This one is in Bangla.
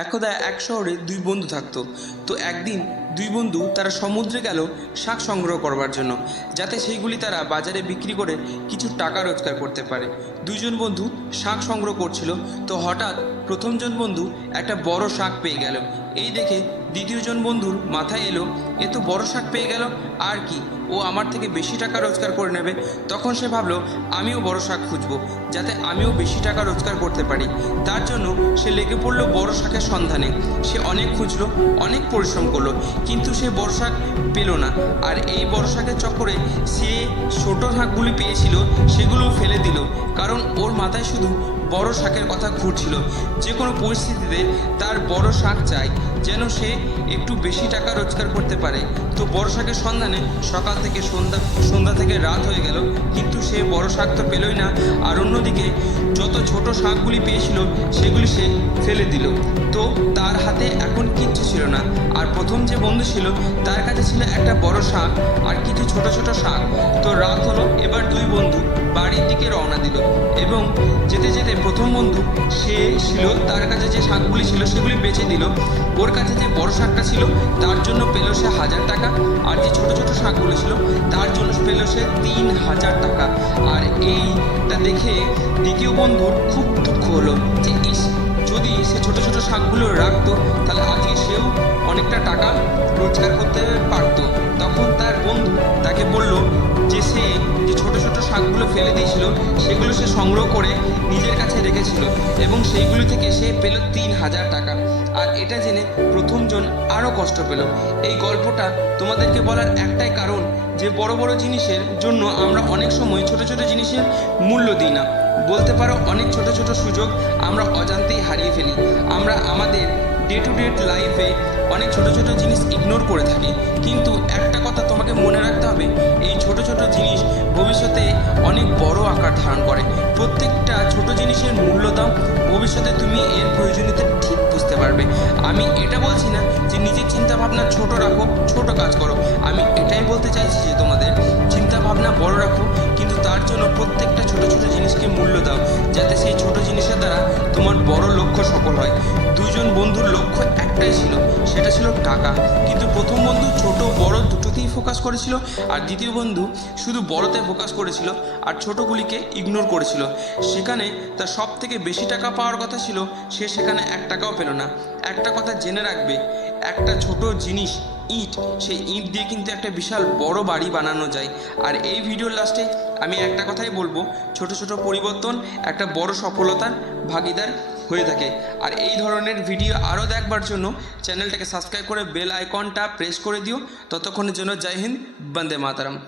একদা এক শহরে দুই বন্ধু থাকতো। তো একদিন দুই বন্ধু তারা সমুদ্রে গেল শাক সংগ্রহ করবার জন্য, যাতে সেইগুলি তারা বাজারে বিক্রি করে কিছু টাকা রোজগার করতে পারে। দুইজন বন্ধু শাক সংগ্রহ করছিল, তো হঠাৎ প্রথমজন বন্ধু একটা বড় শাক পেয়ে গেল। এই দেখে দ্বিতীয়জন বন্ধুর মাথায় এলো, এ তো বড় শাক পেয়ে গেল, আর কি? ও আমার থেকে বেশি টাকা রোজগার করে নেবে, তখন সে ভাবলো, আমিও বড় শাক খুঁজবো, যাতে আমিও বেশি টাকা রোজগার করতে পারি। তার জন্য সে লেগে পড়ল বড় শাকের সন্ধানে। সে অনেক খুঁজলো, অনেক পরিশ্রম করল, কিন্তু সে বড় শাক পেল না। আর এই বড় শাকের চক্করে সে ছোটো শাকগুলি পেয়েছিল সেগুলো ফেলে দিল, কারণ ওর মাথায় শুধু বড় শাকের কথা ঘুরছিল যে কোনো পরিস্থিতিতে তার বড় শাক চাই, যেন সে একটু বেশি টাকা রোজগার করতে পারে। তো বড় শাকের সন্ধানে সকাল থেকে সন্ধ্যা সন্ধ্যা থেকে রাত হয়ে গেল। সে বড় শাক তো পেলই না। আর অন্যদিকে যত ছোট শাকগুলি পেয়েছিল, সেগুলি সে ফেলে দিল। তো তার হাতে এখন কিচ্ছু ছিল না। আর প্রথম যে বন্ধু ছিল, তার কাছে ছিল একটা বড় শাক আর কিছু ছোট ছোট শাক। তো রাত হলো, এবার দুই বন্ধু বাড়ির দিকে রওনা দিল এবং যেতে যেতে প্রথম বন্ধু সে ছিল, তার কাছে যে শাকগুলি ছিল, সেগুলি বেচে দিল। ওর কাছে যে বড় শাকটা ছিল, তার জন্য পেল সে হাজার টাকা। আর যে ছোট ছোট শাকগুলো ছিল, তার জন্য পেল সে তিন হাজার টাকা। আর এইটা দেখে দ্বিতীয় বন্ধুর খুব দুঃখ হলো যে, ইস, যদি সে ছোট ছোট শাকগুলো রাখতো, তাহলে আজকে সেও অনেকটা টাকা রোজগার করতে পারতো। তখন তার বন্ধু তাকে বলল যে, সে যে ছোট ছোট শাকগুলো ফেলে দিয়েছিল, সেগুলো সে সংগ্রহ করে নিজের কাছে রেখেছিল এবং সেইগুলি থেকে সে পেল তিন হাজার টাকা। আর এটা জেনে প্রথমজন আরও কষ্ট পেল। এই গল্পটা তোমাদেরকে বলার একটাই কারণ যে বড় বড় জিনিসের জন্য আমরা অনেক সময় ছোট ছোট জিনিসের মূল্য দিই না। বলতে পারো অনেক ছোট ছোট সুযোগ আমরা অজান্তেই হারিয়ে ফেলি। আমরা আমাদের ডে টু ডে লাইফে অনেক ছোট ছোট জিনিস ইগনোর করে থাকি। কিন্তু একটা কথা তোমাকে মনে রাখতে হবে, এই ছোট ছোট জিনিস ভবিষ্যতে অনেক বড় আকার ধারণ করে। প্রত্যেকটা ছোট জিনিসের মূল্য দাও ভবিষ্যতে তুমি এর প্রয়োজনীয়তা ঠিক বুঝতে পারবে। আমি এটা বলছি না যে নিজের চিন্তাভাবনা ছোট রাখো, ছোট কাজ করো। আমি এটাই বলতে চাইছি যে তোমাদের চিন্তা ভাবনা বড় রাখো, কিন্তু তার জন্য প্রত্যেকটা ছোট ছোট জিনিসকে মূল্য দাও, যাতে সেই ছোট জিনিসের দ্বারা তোমার বড় লক্ষ্য সফল হয়। দুজন বন্ধুর লক্ষ্য একটাই ছিল, সেটা ছিল টাকা। কিন্তু প্রথম বন্ধু ছোট বড় দুটোতেই ফোকাস করেছিল, আর দ্বিতীয় বন্ধু শুধু বড়তে ফোকাস করেছিল, আর ছোটগুলিকে ইগনোর করেছিল। সেখানে তার সব থেকে বেশি টাকা পাওয়ার কথা ছিল, সে সেখানে এক টাকাও পেল না। একটা কথা জেনে রাখবে, একটা ছোট জিনিস ইট। সেই ইট দিয়ে কিন্তু একটা বিশাল বড় বাড়ি বানানো যায়। আর এই ভিডিওর লাস্টে আমি একটা কথাই বলব, ছোট ছোট পরিবর্তন একটা বড় সফলতার ভাগিদার হয়ে থাকে। আর এই ধরনের ভিডিও আরও দেখবার জন্য চ্যানেলটাকে সাবস্ক্রাইব করে বেল আইকনটা প্রেস করে দিও। ততক্ষণের জন্য জয় হিন্দ, বন্দে মাতারাম।